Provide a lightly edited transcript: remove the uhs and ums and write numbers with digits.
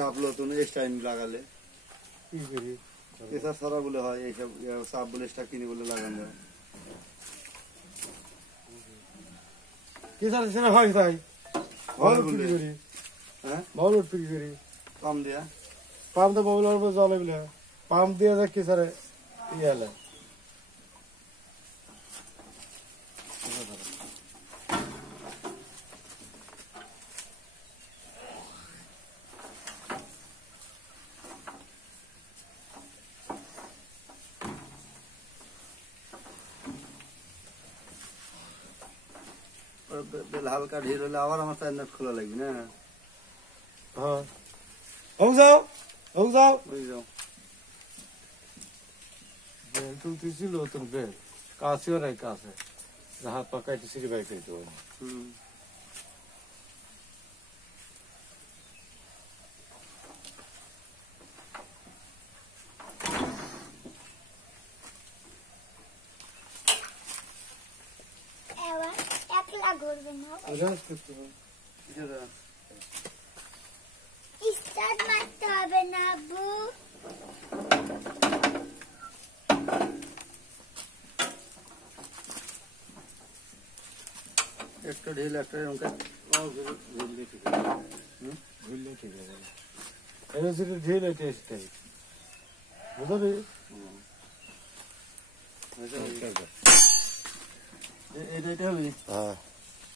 সাপ নতুন স্টাইল লাগালে কি করি এসব সারা বলে হয় এইসব সাপ বলে স্টাক কিনে বলে লাগানো যায় কি সারা সেটা হয় তাই হয় ভালো বলে কি করি হ্যাঁ ভালো কি করি কম দিয়া পাম্প তো ববলার উপর জল এগুলো পাম্প দিয়ে দেখ কি সারে ইয়ালে বেল হালকা ঢিল হলে আবার আমার সাইড নেট খোলা লাগবে না হ্যাঁ হোক যাও ওই যাও বেল তুলতেছিল তোর বেল কাছেও নাই কাছে হাত পাকাইতে সিঁড়ি বাইকাইতে হুম একলা ঘুরবে না রেস্ট করতে হবে স্টার্ট মারতে হবে না আব্বু একটা ঢিল একটা এরকম ঘুরলে ঠিক আছে ঘুরলে ঠিক আছে এটা সেটা ঢিলে টেস্ট টাই বুঝলি এটা হবে হ্যাঁ